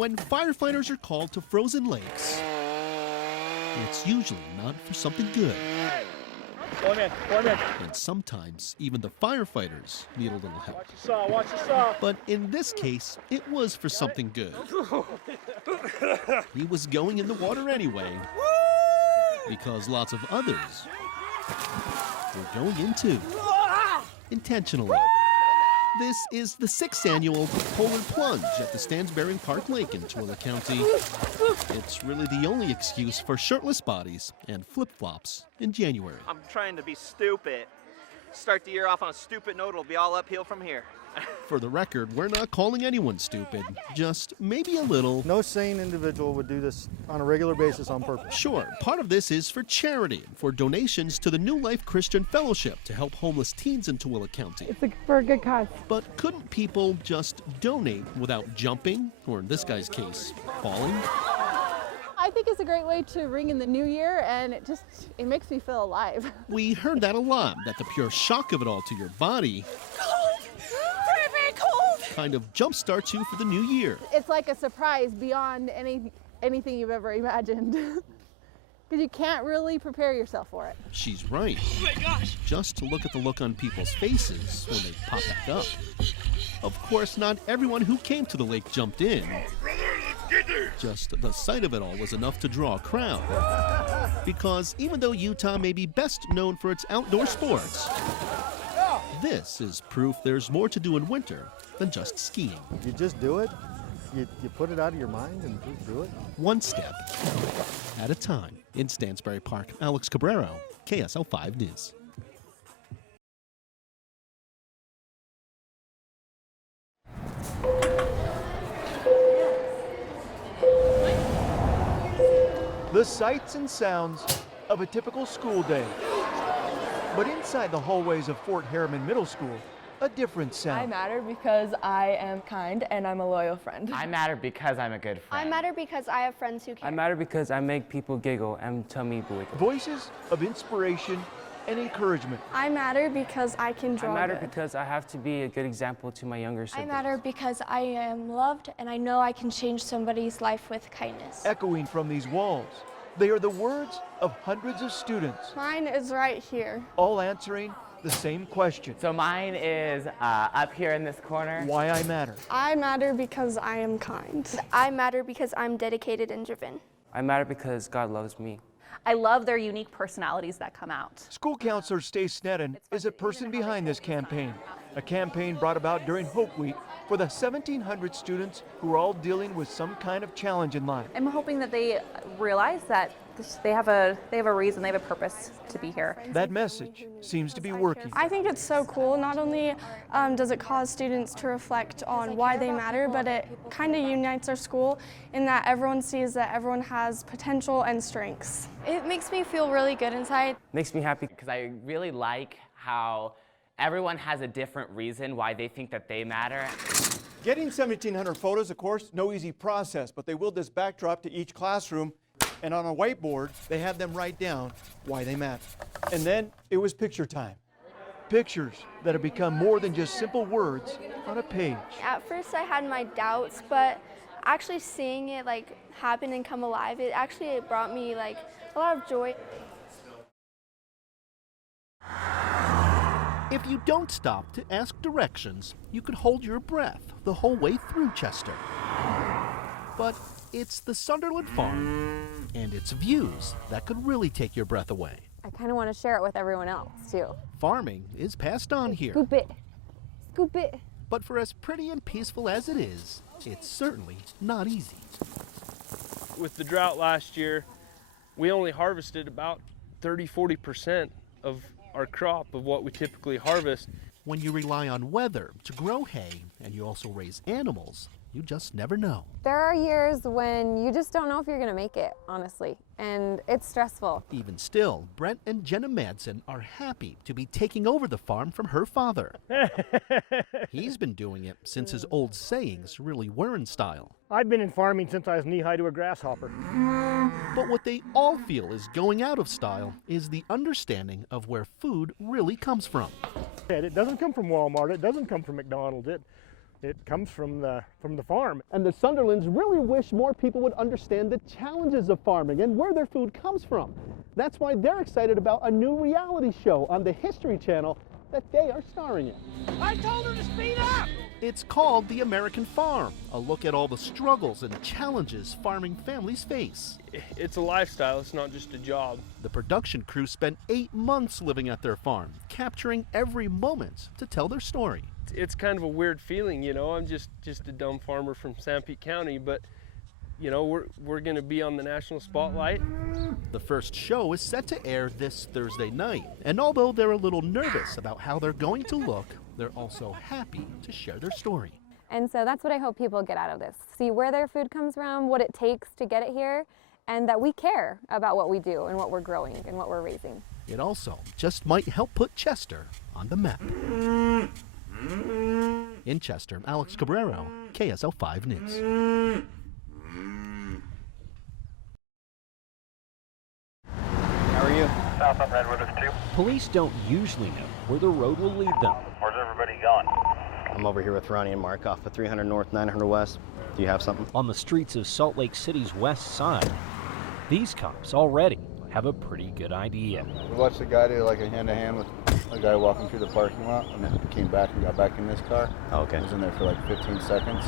When firefighters are called to frozen lakes, it's usually not for something good. One in. And sometimes even the firefighters need a little help. Watch your saw. But in this case, it was for something good. He was going in the water anyway, because lots of others were going in too, intentionally. This is the 6th annual Polar Plunge at the Stansbury Park Lake in Tooele County. It's really the only excuse for shirtless bodies and flip-flops in January. I'm trying to be stupid. Start the year off on a stupid note, it'll be all uphill from here. For the record, we're not calling anyone stupid, just maybe a little. No sane individual would do this on a regular basis on purpose. Sure, part of this is for charity, for donations to the New Life Christian Fellowship to help homeless teens in Tooele County. It's for a good cause. But couldn't people just donate without jumping, or in this guy's case, falling? I think it's a great way to ring in the new year, and it makes me feel alive. We heard that a lot, that the pure shock of it all to your body kind of jumpstarts you for the new year. It's like a surprise beyond anything you've ever imagined. Because you can't really prepare yourself for it. She's right. Oh my gosh. Just to look at the look on people's faces when they pop back up. Of course, not everyone who came to the lake jumped in. Just the sight of it all was enough to draw a crowd. Because even though Utah may be best known for its outdoor sports, this is proof there's more to do in winter than just skiing. You just do it, you put it out of your mind and just do it. One step at a time. In Stansbury Park, Alex Cabrero, KSL 5 News. The sights and sounds of a typical school day. But inside the hallways of Fort Harriman Middle School, a different sound. I matter because I am kind and I'm a loyal friend. I matter because I'm a good friend. I matter because I have friends who care. I matter because I make people giggle and tell me boo. Voices of inspiration and encouragement. I matter because I can draw I matter good. because I have to be a good example to my younger siblings. I matter because I am loved and I know I can change somebody's life with kindness. Echoing from these walls, they are the words of hundreds of students. Mine is right here. All answering the same question. So mine is up here in this corner. Why I matter. I matter because I am kind. I matter because I'm dedicated and driven. I matter because God loves me. I love their unique personalities that come out. School counselor Stace Sneddon is a person behind this campaign. A campaign brought about during Hope Week for the 1,700 students who are all dealing with some kind of challenge in life. I'm hoping that they realize that they have a reason, they have a purpose to be here. That message seems to be working. I think it's so cool. Not only does it cause students to reflect on why they matter, but it kind of unites our school in that everyone sees that everyone has potential and strengths. It makes me feel really good inside. Makes me happy Because I really like how everyone has a different reason why they think that they matter. Getting 1,700 photos, of course, no easy process, but they willed this backdrop to each classroom, and on a whiteboard, they had them write down why they matter. And then it was picture time. Pictures that have become more than just simple words on a page. At first I had my doubts, but actually seeing it happen and come alive, it brought me a lot of joy. If you don't stop to ask directions, you could hold your breath the whole way through Chester. But it's the Sunderland Farm and its views that could really take your breath away. I kind of want to share it with everyone else, too. Farming is passed on here. Scoop it. Scoop it. But for as pretty and peaceful as it is, it's certainly not easy. With the drought last year, we only harvested about 30-40% of our crop of what we typically harvest. When you rely on weather to grow hay and you also raise animals, you just never know. There are years when you just don't know if you're going to make it, honestly, and it's stressful. Even still, Brent and Jenna Madsen are happy to be taking over the farm from her father. He's been doing it since his old sayings really were in style. I've been in farming since I was knee-high to a grasshopper. But what they all feel is going out of style is the understanding of where food really comes from. It doesn't come from Walmart, it doesn't come from McDonald's. It comes from the farm. And the Sunderlands really wish more people would understand the challenges of farming and where their food comes from. That's why they're excited about a new reality show on the History Channel that they are starring in. I told her to speed up! It's called The American Farm, a look at all the struggles and challenges farming families face. It's a lifestyle, it's not just a job. The production crew spent 8 months living at their farm, capturing every moment to tell their story. It's kind of a weird feeling, you know. I'm just a dumb farmer from Sanpete County, but you know, we're going to be on the national spotlight. The first show is set to air this Thursday night, and although they're a little nervous about how they're going to look, they're also happy to share their story. And so that's what I hope people get out of this. See where their food comes from, what it takes to get it here, and that we care about what we do and what we're growing and what we're raising. It also just might help put Chester on the map. In Chester, Alex Cabrero, KSL 5 News. How are you? South on Redwood 2. Police don't usually know where the road will lead them. Where's everybody going? I'm over here with Ronnie and Mark off of 300 North, 900 West. Do you have something? On the streets of Salt Lake City's west side, these cops already have a pretty good idea. We watched a guy do like a hand-to-hand with a guy walking through the parking lot, and then came back and got back in this car. Oh, okay. He was in there for like 15 seconds,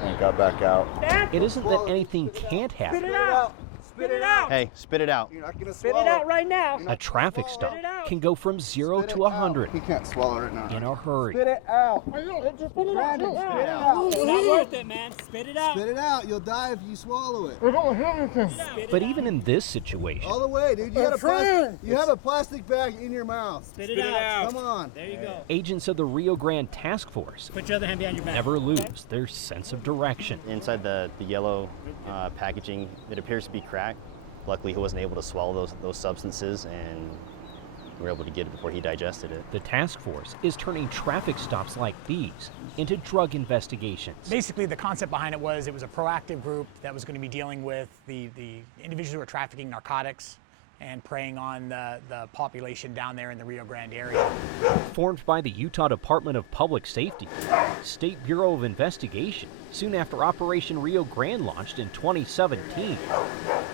and got back out. It isn't that anything can't happen. Spit it out! Spit it out! Hey, spit it out. You're not gonna Spit it out right now! A traffic stop can go from 0 to 100 He can't swallow it now. in a hurry. Spit it out. Just spit it out! Spit it out. It's not worth it, man. Spit it out! Spit it out. You'll die if you swallow it. I don't have anything. But even in this situation, All the way, dude. You have a plastic bag in your mouth. Spit it out. Come on. There you go. agents of the Rio Grande Task Force Put your other hand behind your back. never lose their sense of direction. Inside the yellow packaging, it appears to be crack. Luckily, he wasn't able to swallow those substances, and we were able to get it before he digested it. The task force is turning traffic stops like these into drug investigations. Basically, the concept behind it was a proactive group that was going to be dealing with the individuals who were trafficking narcotics and preying on the population down there in the Rio Grande area. Formed by the Utah Department of Public Safety, State Bureau of Investigation, soon after Operation Rio Grande launched in 2017.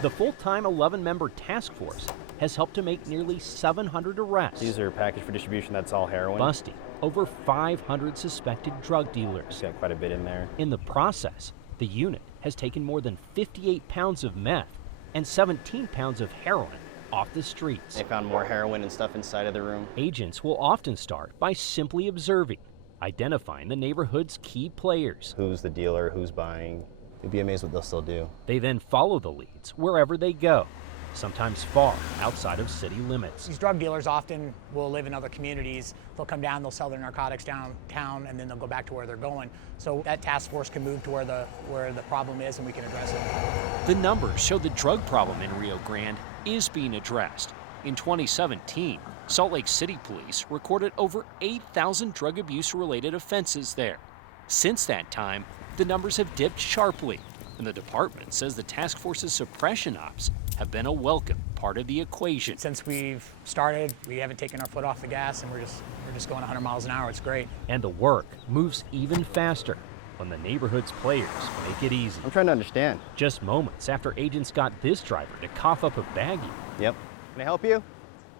The full-time 11-member task force has helped to make nearly 700 arrests. These are packaged for distribution. That's all heroin. Busting over 500 suspected drug dealers. Got quite a bit in there. In the process, the unit has taken more than 58 pounds of meth and 17 pounds of heroin off the streets. They found more heroin and stuff inside of the room. Agents will often start by simply observing, identifying the neighborhood's key players. Who's the dealer, who's buying. You'd be amazed what they'll still do. They then follow the leads wherever they go, sometimes far outside of city limits. These drug dealers often will live in other communities. They'll come down, they'll sell their narcotics downtown, and then they'll go back to where they're going. So that task force can move to where the problem is, and we can address it. The numbers show the drug problem in Rio Grande is being addressed. In 2017, Salt Lake City police recorded over 8,000 drug abuse-related offenses there. Since that time, the numbers have dipped sharply, and the department says the task force's suppression ops have been a welcome part of the equation. Since we've started, we haven't taken our foot off the gas, and we're just going 100 miles an hour. It's great. And the work moves even faster when the neighborhood's players make it easy. I'm trying to understand. Just moments after agents got this driver to cough up a baggie. Yep. Can I help you?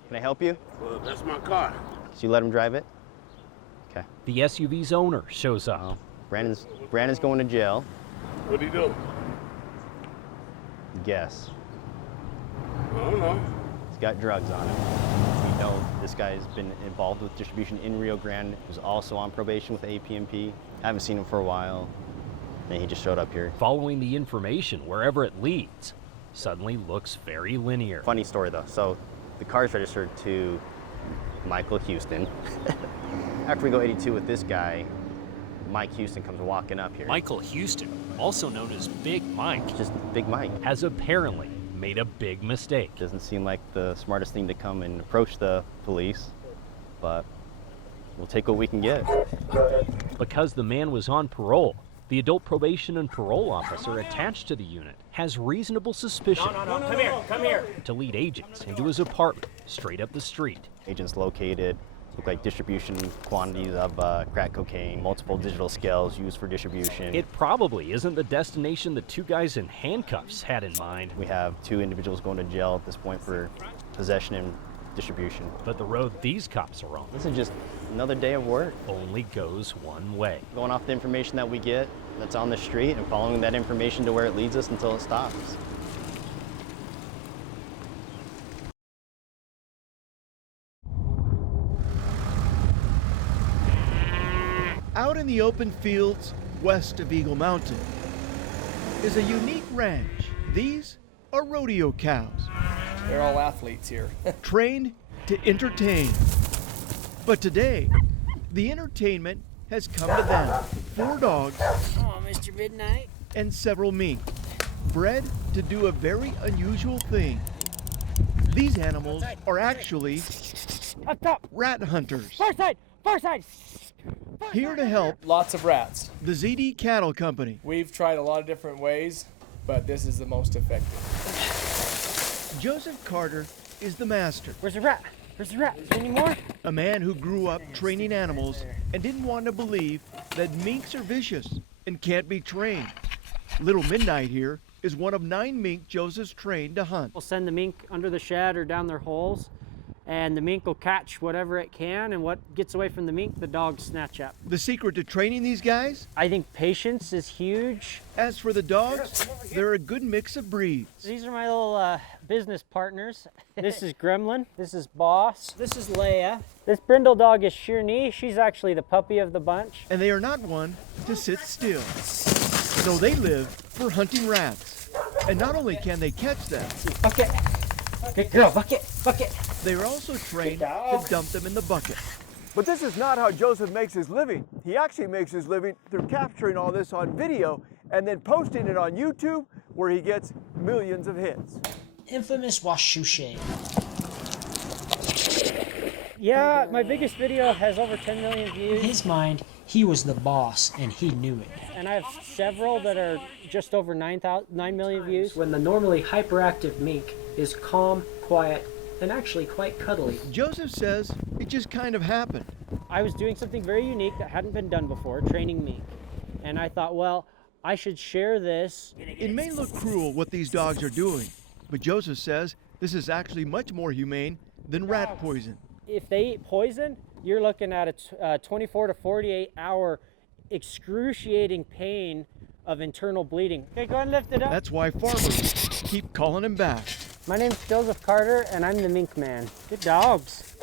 Can I help you? Well, that's my car. So you let him drive it? Okay. The SUV's owner shows up. Brandon's going to jail. What'd he do? Guess. I don't know. He's got drugs on him. We know this guy's been involved with distribution in Rio Grande. He was also on probation with APMP. Haven't seen him for a while. And he just showed up here. Following the information wherever it leads suddenly looks very linear. Funny story though. So the car's registered to Michael Houston. After we go 82 with this guy, Mike Houston comes walking up here. Michael Houston, also known as Big Mike, Just Big Mike. Has apparently made a big mistake. Doesn't seem like the smartest thing to come and approach the police, but we'll take what we can get. Because the man was on parole, the adult probation and parole officer attached to the unit has reasonable suspicion Come here. to lead agents into his apartment straight up the street. Agents located Look like distribution quantities of crack cocaine, multiple digital scales used for distribution. It probably isn't the destination the two guys in handcuffs had in mind. We have 2 individuals going to jail at this point for possession and distribution. But the road these cops are on, This is just another day of work. only goes one way. Going off the information that we get that's on the street and following that information to where it leads us until it stops. Out in the open fields west of Eagle Mountain is a unique ranch. These are rodeo cows. They're all athletes here. Trained to entertain. But today, the entertainment has come to them. 4 dogs Oh, Mr. Midnight. and several mink, bred to do a very unusual thing. These animals are actually Up top. rat hunters. Far side. Far side. Here to help Lots of rats. the ZD Cattle Company. We've tried a lot of different ways, but this is the most effective. Joseph Carter is the master. Where's the rat? Where's the rat? Is there any more? A man who grew up training animals and didn't want to believe that minks are vicious and can't be trained. Little Midnight here is one of 9 mink Joseph's trained to hunt. We'll send the mink under the shed or down their holes, and the mink will catch whatever it can, and what gets away from the mink, the dogs snatch up. The secret to training these guys? I think patience is huge. As for the dogs, they're a good mix of breeds. These are my little business partners. This is Gremlin. This is Boss. This is Leia. This brindle dog is Shirney. She's actually the puppy of the bunch. And they are not one to sit still. No, they live for hunting rats. And not only can they catch them, Bucket. Good girl, bucket, bucket. they are also trained to dump them in the bucket. But this is not how Joseph makes his living. He actually makes his living through capturing all this on video and then posting it on YouTube, where he gets millions of hits. Infamous Washushe. Yeah, my biggest video has over 10 million views. In his mind, he was the boss, and he knew it. And I have several that are just over 9 million views. When the normally hyperactive mink is calm, quiet, and actually quite cuddly. Joseph says it just kind of happened. I was doing something very unique that hadn't been done before, training mink. And I thought, well, I should share this. It may look cruel what these dogs are doing, but Joseph says this is actually much more humane than rat poison. If they eat poison, you're looking at a 24 to 48 hour excruciating pain of internal bleeding. Okay, go ahead and lift it up. That's why farmers keep calling him back. My name's Joseph Carter, and I'm the Mink Man. Good dogs.